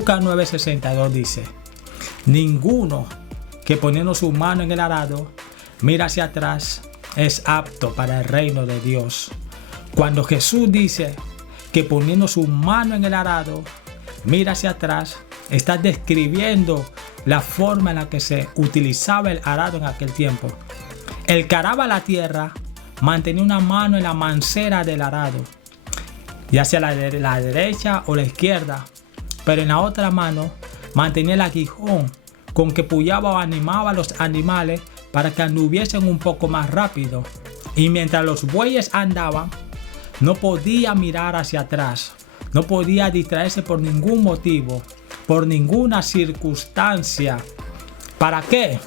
Lucas 9:62 dice: ninguno que poniendo su mano en el arado mira hacia atrás es apto para el reino de Dios. Cuando Jesús dice que poniendo su mano en el arado mira hacia atrás, está describiendo la forma en la que se utilizaba el arado en aquel tiempo. El que araba la tierra mantenía una mano en la mancera del arado, ya sea la derecha o la izquierda, pero en la otra mano mantenía el aguijón con que pullaba o animaba a los animales para que anduviesen un poco más rápido. Y mientras los bueyes andaban, no podía mirar hacia atrás, no podía distraerse por ningún motivo, por ninguna circunstancia. ¿Para qué?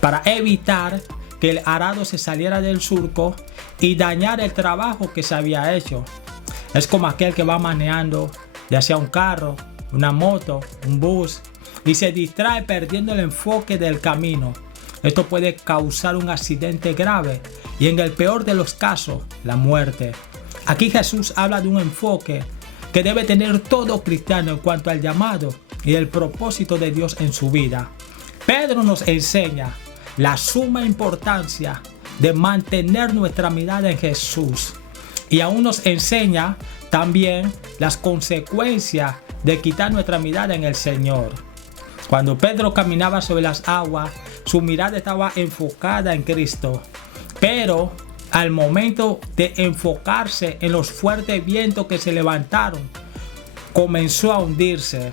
Para evitar que el arado se saliera del surco y dañar el trabajo que se había hecho. Es como aquel que va manejando, ya sea un carro, una moto, un bus, y se distrae perdiendo el enfoque del camino. Esto puede causar un accidente grave y, en el peor de los casos, la muerte. Aquí Jesús habla de un enfoque que debe tener todo cristiano en cuanto al llamado y el propósito de Dios en su vida. Pedro nos enseña la suma importancia de mantener nuestra mirada en Jesús, y aún nos enseña también las consecuencias de quitar nuestra mirada en el Señor. Cuando Pedro caminaba sobre las aguas, su mirada estaba enfocada en Cristo, pero al momento de enfocarse en los fuertes vientos que se levantaron, comenzó a hundirse.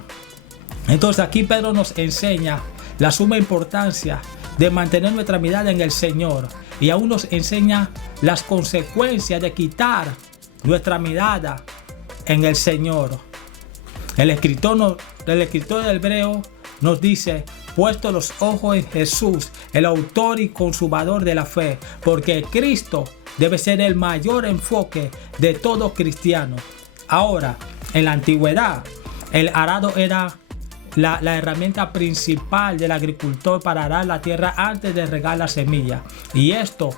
Entonces aquí Pedro nos enseña la suma importancia de mantener nuestra mirada en el Señor, y aún nos enseña las consecuencias de quitar nuestra mirada en el Señor. El escritor del Hebreo nos dice: puesto los ojos en Jesús, el autor y consumador de la fe, porque Cristo debe ser el mayor enfoque de todo cristiano. Ahora, en la antigüedad, el arado era la herramienta principal del agricultor para arar la tierra antes de regar la semilla. Y esto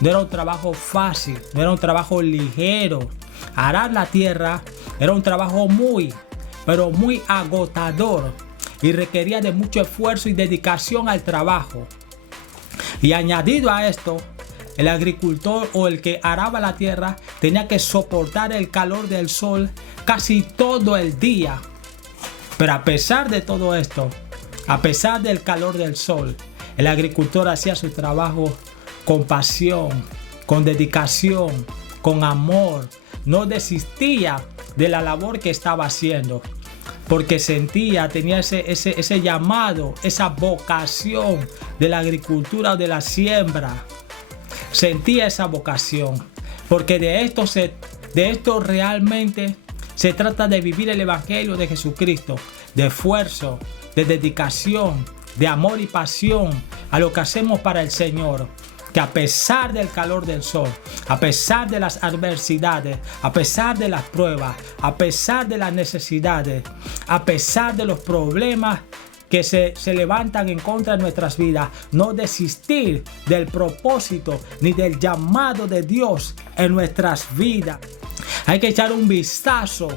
no era un trabajo fácil, no era un trabajo ligero. Arar la tierra era un trabajo muy agotador y requería de mucho esfuerzo y dedicación al trabajo. Y añadido a esto, el agricultor o el que araba la tierra tenía que soportar el calor del sol casi todo el día. Pero a pesar de todo esto, a pesar del calor del sol, el agricultor hacía su trabajo con pasión, con dedicación, con amor. No desistía de la labor que estaba haciendo, porque tenía ese llamado, esa vocación de la agricultura o de la siembra. Sentía esa vocación, porque de esto realmente se trata, de vivir el evangelio de Jesucristo, de esfuerzo, de dedicación, de amor y pasión a lo que hacemos para el Señor. Que a pesar del calor del sol, a pesar de las adversidades, a pesar de las pruebas, a pesar de las necesidades, a pesar de los problemas que se levantan en contra de nuestras vidas, no desistir del propósito ni del llamado de Dios en nuestras vidas. Hay que echar un vistazo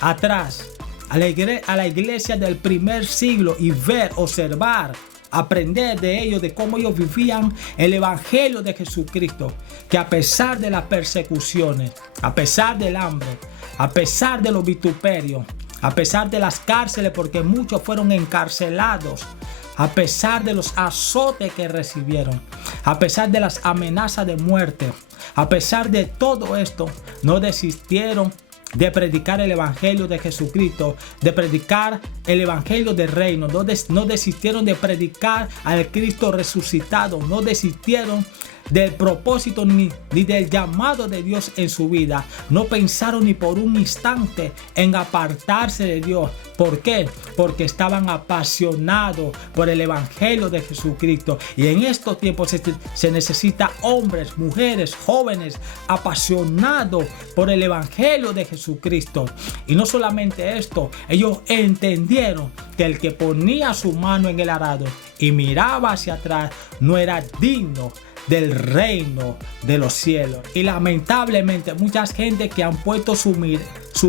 atrás a la iglesia del primer siglo y observar, aprender de ellos, de cómo ellos vivían el evangelio de Jesucristo, que a pesar de las persecuciones, a pesar del hambre, a pesar de los vituperios, a pesar de las cárceles, porque muchos fueron encarcelados, a pesar de los azotes que recibieron, a pesar de las amenazas de muerte, a pesar de todo esto, no desistieron de predicar el evangelio de Jesucristo, de predicar el evangelio del reino. No desistieron de predicar al Cristo resucitado, no desistieron del propósito ni del llamado de Dios en su vida. No pensaron ni por un instante en apartarse de Dios. ¿Por qué? Porque estaban apasionados por el evangelio de Jesucristo. Y en estos tiempos se necesita hombres, mujeres, jóvenes apasionados por el evangelio de Jesucristo. Y no solamente esto, ellos entendieron que el que ponía su mano en el arado y miraba hacia atrás no era digno del reino de los cielos. Y lamentablemente mucha gente que han puesto su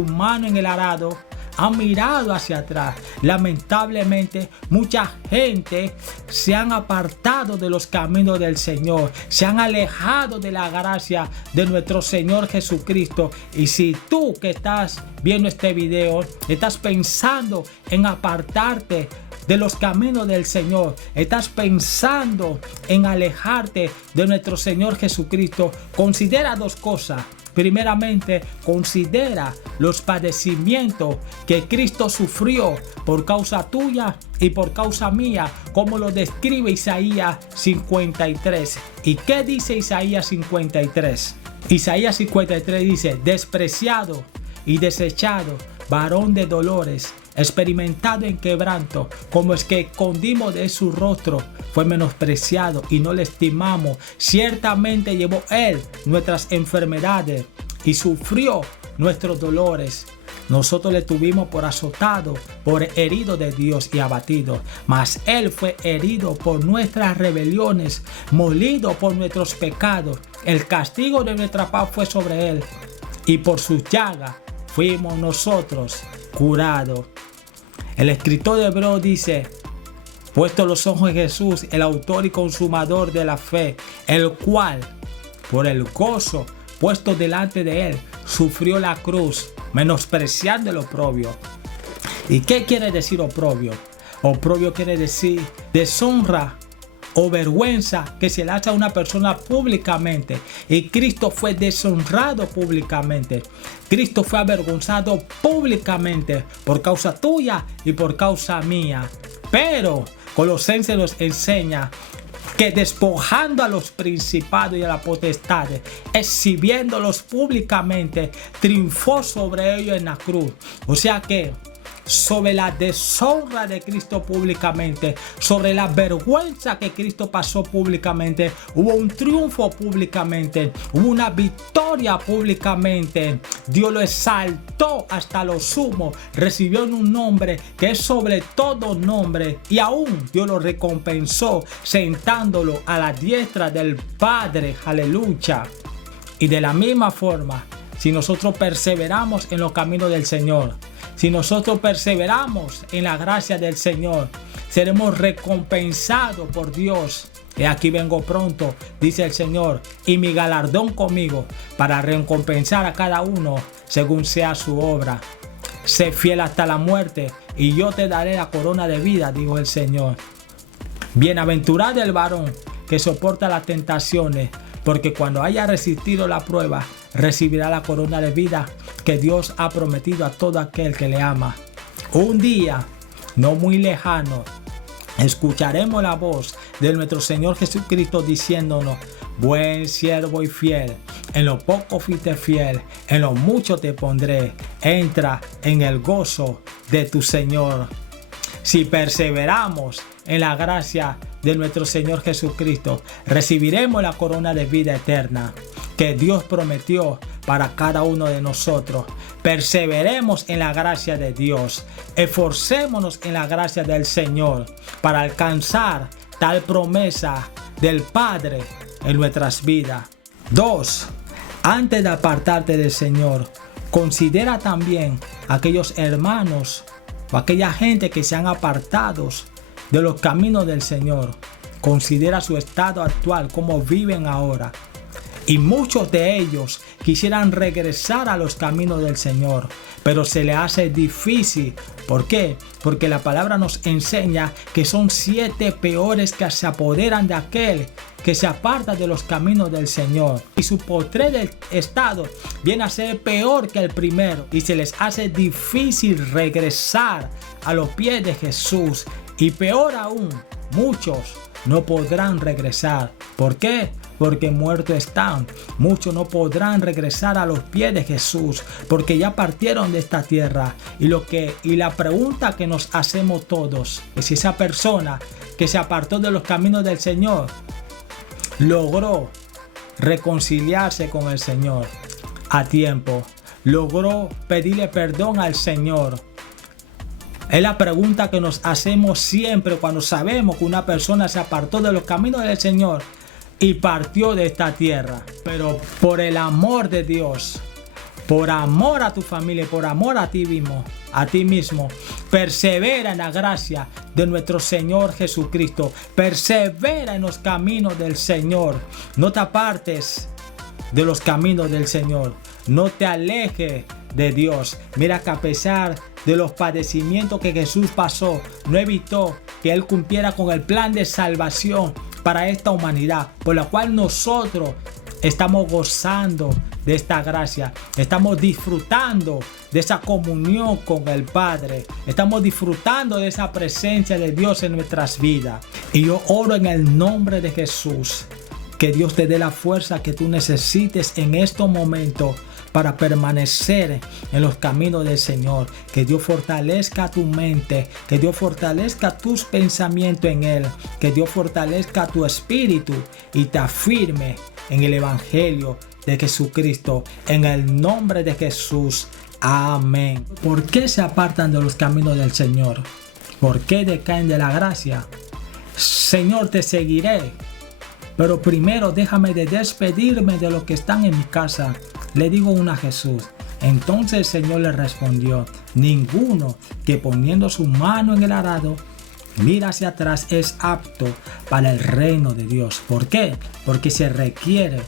mano en el arado han mirado hacia atrás. Lamentablemente, mucha gente se han apartado de los caminos del Señor, se han alejado de la gracia de nuestro Señor Jesucristo. Y si tú que estás viendo este video, estás pensando en apartarte de los caminos del Señor, estás pensando en alejarte de nuestro Señor Jesucristo, considera dos cosas. Primeramente, considera los padecimientos que Cristo sufrió por causa tuya y por causa mía, como lo describe Isaías 53. ¿Y qué dice Isaías 53? Isaías 53 dice: despreciado y desechado, varón de dolores, experimentado en quebranto, como es que escondimos de su rostro, fue menospreciado y no le estimamos. Ciertamente llevó él nuestras enfermedades y sufrió nuestros dolores. Nosotros le tuvimos por azotado, por herido de Dios y abatido. Mas él fue herido por nuestras rebeliones, molido por nuestros pecados. El castigo de nuestra paz fue sobre él, y por sus llagas fuimos nosotros curados. El escritor de Hebreos dice: puesto los ojos en Jesús, el autor y consumador de la fe, el cual, por el gozo puesto delante de él, sufrió la cruz, menospreciando el oprobio. ¿Y qué quiere decir oprobio? Oprobio quiere decir deshonra o vergüenza que se le hace a una persona públicamente. Y Cristo fue deshonrado públicamente. Cristo fue avergonzado públicamente por causa tuya y por causa mía. Pero Colosenses nos enseña que despojando a los principados y a las potestades, exhibiéndolos públicamente, triunfó sobre ellos en la cruz. O sea que sobre la deshonra de Cristo públicamente, sobre la vergüenza que Cristo pasó públicamente, hubo un triunfo públicamente, hubo una victoria públicamente. Dios lo exaltó hasta lo sumo, recibió un nombre que es sobre todo nombre, y aún Dios lo recompensó sentándolo a la diestra del Padre. Aleluya. Y de la misma forma, si nosotros perseveramos en los caminos del Señor, si nosotros perseveramos en la gracia del Señor, seremos recompensados por Dios. Y aquí vengo pronto, dice el Señor, y mi galardón conmigo para recompensar a cada uno según sea su obra. Sé fiel hasta la muerte y yo te daré la corona de vida, dijo el Señor. Bienaventurado el varón que soporta las tentaciones, porque cuando haya resistido la prueba, recibirá la corona de vida que Dios ha prometido a todo aquel que le ama. Un día, no muy lejano, escucharemos la voz de nuestro Señor Jesucristo diciéndonos: buen siervo y fiel, en lo poco fuiste fiel, en lo mucho te pondré, entra en el gozo de tu Señor. Si perseveramos en la gracia de nuestro Señor Jesucristo, recibiremos la corona de vida eterna que Dios prometió para cada uno de nosotros. Perseveremos en la gracia de Dios, esforcémonos en la gracia del Señor para alcanzar tal promesa del Padre en nuestras vidas. 2. Antes de apartarte del Señor, considera también aquellos hermanos o aquella gente que se han apartado de los caminos del Señor. Considera su estado actual, cómo viven ahora. Y muchos de ellos quisieran regresar a los caminos del Señor, pero se le hace difícil. ¿Por qué? Porque la palabra nos enseña que son 7 peores que se apoderan de aquel que se aparta de los caminos del Señor. Y su postrer estado viene a ser peor que el primero. Y se les hace difícil regresar a los pies de Jesús. Y peor aún, muchos no podrán regresar. ¿Por qué? Porque muertos están. Muchos no podrán regresar a los pies de Jesús porque ya partieron de esta tierra. Y la pregunta que nos hacemos todos es si esa persona que se apartó de los caminos del Señor logró reconciliarse con el Señor a tiempo, logró pedirle perdón al Señor. Es la pregunta que nos hacemos siempre cuando sabemos que una persona se apartó de los caminos del Señor y partió de esta tierra. Pero por el amor de Dios, por amor a tu familia, por amor a ti mismo, persevera en la gracia de nuestro Señor Jesucristo. Persevera en los caminos del Señor. No te apartes de los caminos del Señor. No te alejes de Dios. Mira que a pesar de los padecimientos que Jesús pasó, no evitó que Él cumpliera con el plan de salvación para esta humanidad, por la cual nosotros estamos gozando de esta gracia, estamos disfrutando de esa comunión con el Padre, estamos disfrutando de esa presencia de Dios en nuestras vidas. Y yo oro en el nombre de Jesús, que Dios te dé la fuerza que tú necesites en estos momentos para permanecer en los caminos del Señor. Que Dios fortalezca tu mente, que Dios fortalezca tus pensamientos en Él, que Dios fortalezca tu espíritu y te afirme en el Evangelio de Jesucristo, en el nombre de Jesús. Amén. ¿Por qué se apartan de los caminos del Señor? ¿Por qué decaen de la gracia? Señor, te seguiré, pero primero déjame de despedirme de los que están en mi casa. Le digo a Jesús. Entonces el Señor le respondió: ninguno que poniendo su mano en el arado mira hacia atrás es apto para el reino de Dios. ¿Por qué? Porque se requiere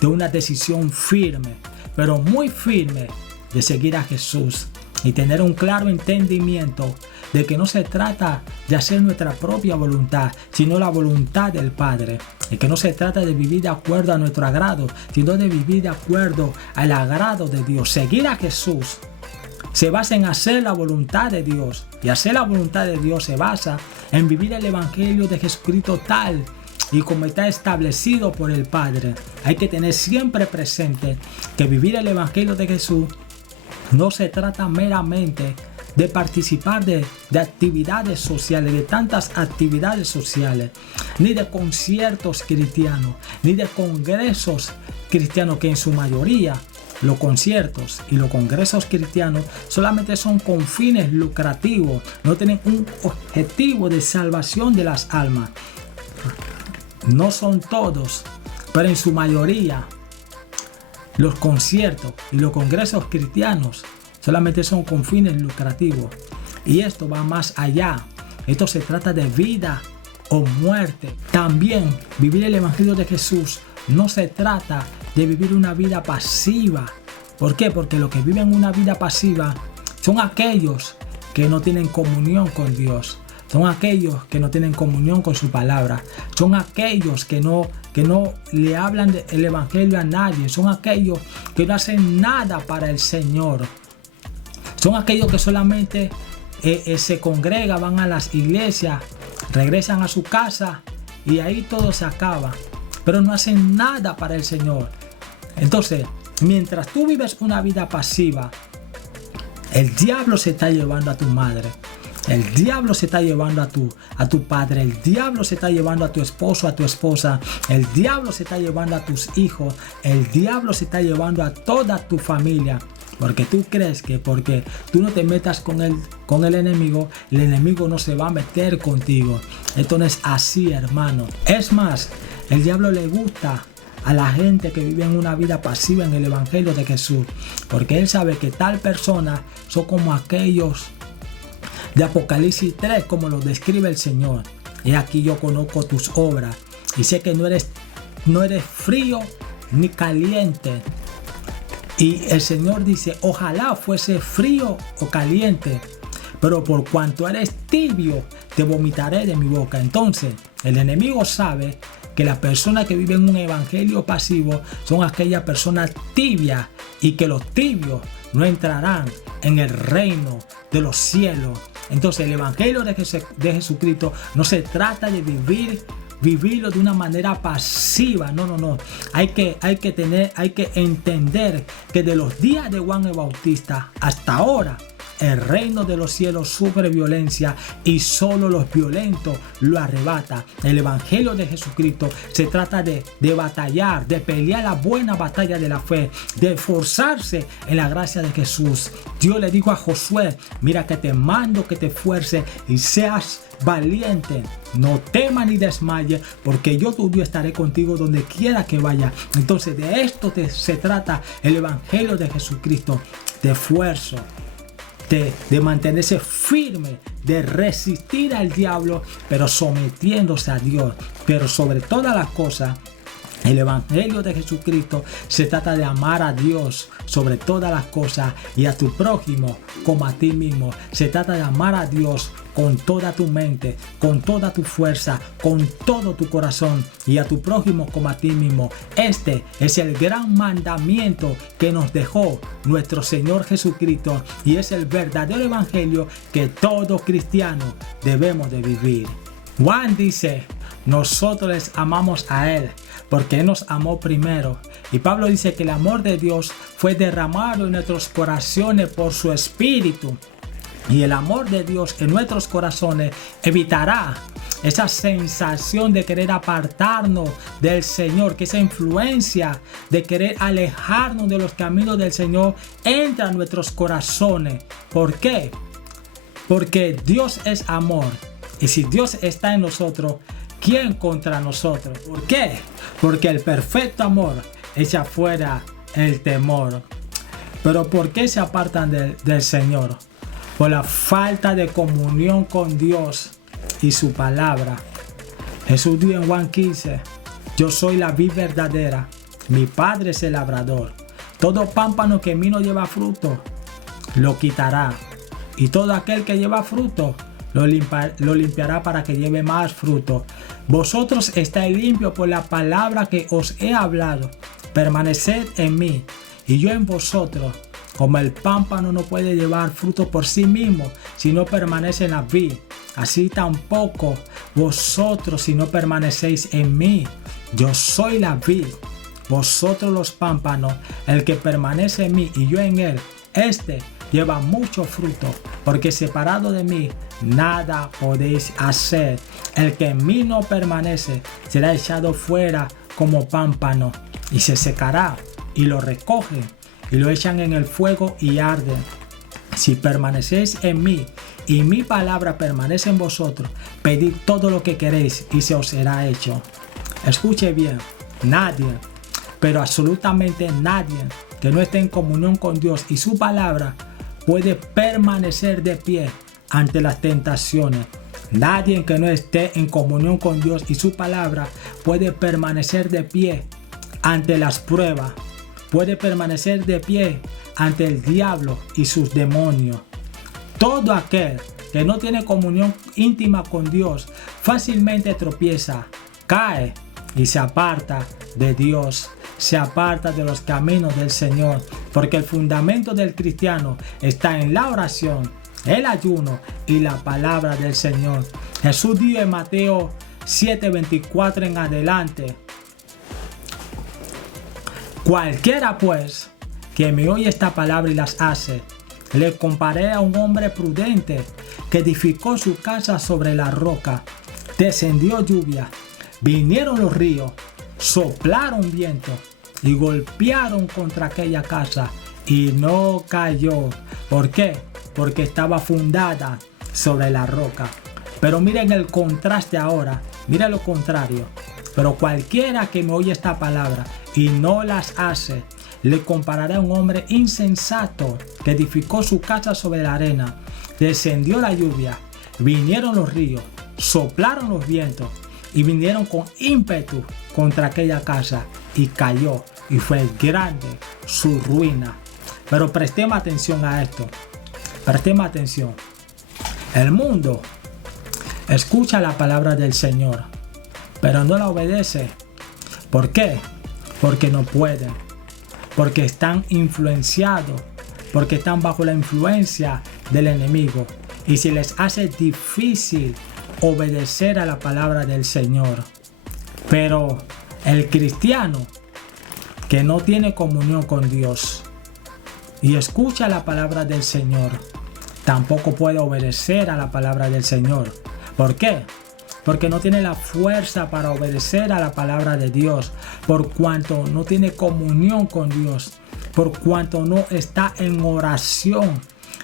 de una decisión firme, pero muy firme, de seguir a Jesús y tener un claro entendimiento de que no se trata de hacer nuestra propia voluntad, sino la voluntad del Padre. Y que no se trata de vivir de acuerdo a nuestro agrado, sino de vivir de acuerdo al agrado de Dios. Seguir a Jesús se basa en hacer la voluntad de Dios. Y hacer la voluntad de Dios se basa en vivir el Evangelio de Jesucristo tal y como está establecido por el Padre. Hay que tener siempre presente que vivir el Evangelio de Jesús no se trata meramente de participar de actividades sociales, de tantas actividades sociales, ni de conciertos cristianos, ni de congresos cristianos, que en su mayoría los conciertos y los congresos cristianos solamente son con fines lucrativos, no tienen un objetivo de salvación de las almas. No son todos, pero en su mayoría los conciertos y los congresos cristianos solamente son con fines lucrativos. Y esto va más allá. Esto se trata de vida o muerte. También vivir el Evangelio de Jesús no se trata de vivir una vida pasiva. ¿Por qué? Porque los que viven una vida pasiva son aquellos que no tienen comunión con Dios. Son aquellos que no tienen comunión con su palabra. Son aquellos que no le hablan del Evangelio a nadie. Son aquellos que no hacen nada para el Señor. Son aquellos que solamente se congregan, van a las iglesias, regresan a su casa y ahí todo se acaba. Pero no hacen nada para el Señor. Entonces, mientras tú vives una vida pasiva, el diablo se está llevando a tu madre. El diablo se está llevando a tu padre. El diablo se está llevando a tu esposo, a tu esposa. El diablo se está llevando a tus hijos. El diablo se está llevando a toda tu familia. Porque tú crees que porque tú no te metas con el enemigo no se va a meter contigo. Esto no es así, hermano. Es más, el diablo le gusta a la gente que vive en una vida pasiva en el Evangelio de Jesús. Porque él sabe que tal persona son como aquellos de Apocalipsis 3, como lo describe el Señor. Y aquí yo conozco tus obras y sé que no eres frío ni caliente. Y el Señor dice: ojalá fuese frío o caliente, pero por cuanto eres tibio, te vomitaré de mi boca. Entonces, el enemigo sabe que las personas que viven un evangelio pasivo son aquellas personas tibias, y que los tibios no entrarán en el reino de los cielos. Entonces, el evangelio de Jesucristo no se trata de vivirlo de una manera pasiva. No. Hay que entender que de los días de Juan el Bautista hasta ahora, El reino de los cielos sufre violencia y solo los violentos lo arrebata. El evangelio de Jesucristo se trata de batallar, de pelear la buena batalla de la fe, de esforzarse en la gracia de Jesús. Dios le dijo a Josué: mira que te mando que te esfuerces y seas valiente, no temas ni desmayes, porque yo tu Dios estaré contigo donde quiera que vaya. Entonces de esto se trata el evangelio de Jesucristo, de esfuerzo, de mantenerse firme, de resistir al diablo, pero sometiéndose a Dios. Pero sobre todas las cosas, el evangelio de Jesucristo se trata de amar a Dios sobre todas las cosas y a tu prójimo como a ti mismo. Se trata de amar a Dios con toda tu mente, con toda tu fuerza, con todo tu corazón, y a tu prójimo como a ti mismo. Este es el gran mandamiento que nos dejó nuestro Señor Jesucristo, y es el verdadero evangelio que todo cristiano debemos de vivir. Juan dice: nosotros les amamos a Él porque Él nos amó primero. Y Pablo dice que el amor de Dios fue derramado en nuestros corazones por su Espíritu. Y el amor de Dios en nuestros corazones evitará esa sensación de querer apartarnos del Señor, que esa influencia de querer alejarnos de los caminos del Señor entra en nuestros corazones. ¿Por qué? Porque Dios es amor. Y si Dios está en nosotros, ¿quién contra nosotros? ¿Por qué? Porque el perfecto amor echa fuera el temor. Pero ¿por qué se apartan del Señor? Por la falta de comunión con Dios y su palabra. Jesús dijo en Juan 15: yo soy la vid verdadera, mi Padre es el labrador. Todo pámpano que en mí no lleva fruto, lo quitará. Y todo aquel que lleva fruto, lo limpiará para que lleve más fruto. Vosotros estáis limpios por la palabra que os he hablado. Permaneced en mí y yo en vosotros. Como el pámpano no puede llevar fruto por sí mismo si no permanece en la vid, así tampoco vosotros si no permanecéis en mí. Yo soy la vid, vosotros los pámpanos. El que permanece en mí y yo en él, este lleva mucho fruto, porque separado de mí nada podéis hacer. El que en mí no permanece será echado fuera como pámpano y se secará, y lo recogen y lo echan en el fuego y arden. Si permanecéis en mí y mi palabra permanece en vosotros, pedid todo lo que queréis y se os será hecho. Escuche bien, nadie, pero absolutamente nadie que no esté en comunión con Dios y su palabra puede permanecer de pie ante las tentaciones. Nadie que no esté en comunión con Dios y su palabra puede permanecer de pie ante las pruebas. Puede permanecer de pie ante el diablo y sus demonios. Todo aquel que no tiene comunión íntima con Dios fácilmente tropieza, cae y se aparta de Dios. Se aparta de los caminos del Señor, porque el fundamento del cristiano está en la oración, el ayuno y la palabra del Señor. Jesús dijo en Mateo 7:24 en adelante: cualquiera pues que me oye esta palabra y las hace, le comparé a un hombre prudente que edificó su casa sobre la roca. Descendió lluvia, vinieron los ríos, soplaron viento y golpearon contra aquella casa y no cayó. ¿Por qué? Porque estaba fundada sobre la roca. Pero miren el contraste ahora, miren lo contrario. Pero cualquiera que me oye esta palabra y no las hace, le compararé a un hombre insensato que edificó su casa sobre la arena. Descendió la lluvia, vinieron los ríos, soplaron los vientos y vinieron con ímpetu contra aquella casa y cayó, y fue grande su ruina. Pero prestemos atención a esto. Prestemos atención. El mundo escucha la palabra del Señor, pero no la obedece. ¿Por qué? Porque no pueden. Porque están influenciados. Porque están bajo la influencia del enemigo. Y se les hace difícil obedecer a la palabra del Señor. Pero el cristiano que no tiene comunión con Dios y escucha la palabra del Señor tampoco puede obedecer a la palabra del Señor. ¿Por qué? Porque no tiene la fuerza para obedecer a la palabra de Dios, por cuanto no tiene comunión con Dios, por cuanto no está en oración.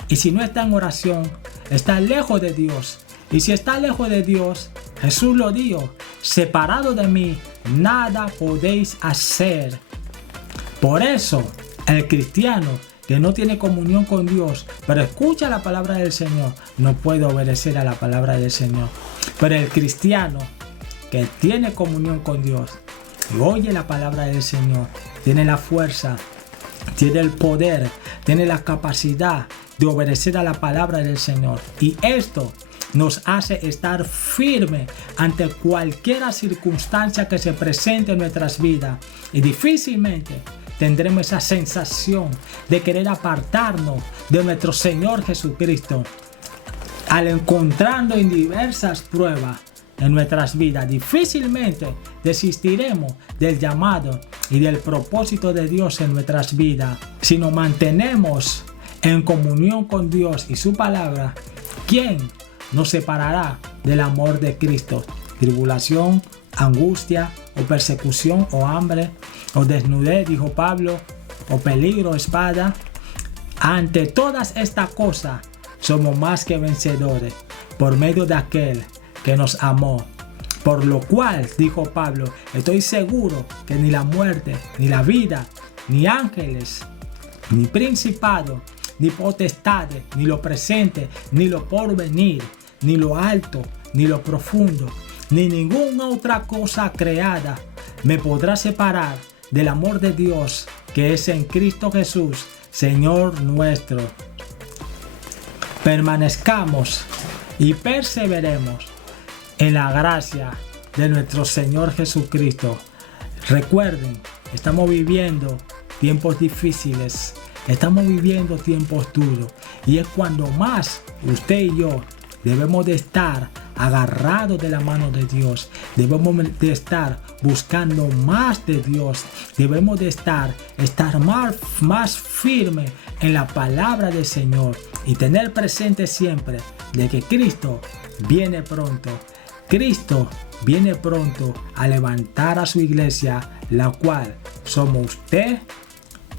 Y si no está en oración, está lejos de Dios. Y si está lejos de Dios, Jesús lo dijo: separado de mí, nada podéis hacer. Por eso, el cristiano que no tiene comunión con Dios, pero escucha la palabra del Señor, no puede obedecer a la palabra del Señor. Pero el cristiano que tiene comunión con Dios y oye la palabra del Señor, tiene la fuerza, tiene el poder, tiene la capacidad de obedecer a la palabra del Señor. Y esto nos hace estar firme ante cualquier circunstancia que se presente en nuestras vidas. Y difícilmente tendremos esa sensación de querer apartarnos de nuestro Señor Jesucristo. Al encontrarnos en diversas pruebas en nuestras vidas, difícilmente desistiremos del llamado y del propósito de Dios en nuestras vidas. Si nos mantenemos en comunión con Dios y su palabra, ¿quién nos separará del amor de Cristo? Tribulación, angustia, o persecución, o hambre, o desnudez, dijo Pablo, o peligro, espada. Ante todas estas cosas somos más que vencedores por medio de aquel que nos amó. Por lo cual, dijo Pablo, estoy seguro que ni la muerte, ni la vida, ni ángeles, ni principado, ni potestades, ni lo presente, ni lo porvenir, ni lo alto, ni lo profundo, ni ninguna otra cosa creada me podrá separar del amor de Dios que es en Cristo Jesús, Señor nuestro. Permanezcamos y perseveremos en la gracia de nuestro Señor Jesucristo. Recuerden, estamos viviendo tiempos difíciles, estamos viviendo tiempos duros, y es cuando más usted y yo debemos de estar agarrados de la mano de Dios, debemos de estar buscando más de Dios, debemos de estar más firme en la palabra del Señor y tener presente siempre de que Cristo viene pronto. Cristo viene pronto a levantar a su iglesia, la cual somos usted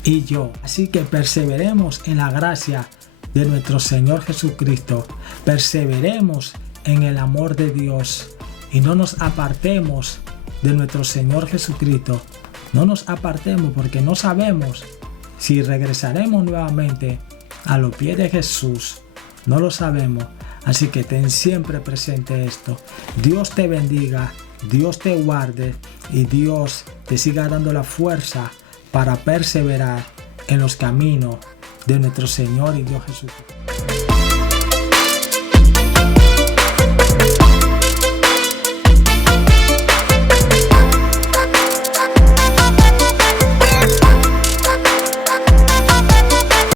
y yo. Así que perseveremos en la gracia de nuestro Señor Jesucristo. Perseveremos en el amor de Dios y no nos apartemos de nuestro Señor Jesucristo. No nos apartemos, porque no sabemos si regresaremos nuevamente a los pies de Jesús. No lo sabemos. Así que ten siempre presente esto. Dios te bendiga, Dios te guarde y Dios te siga dando la fuerza para perseverar en los caminos de nuestro Señor y Dios Jesucristo.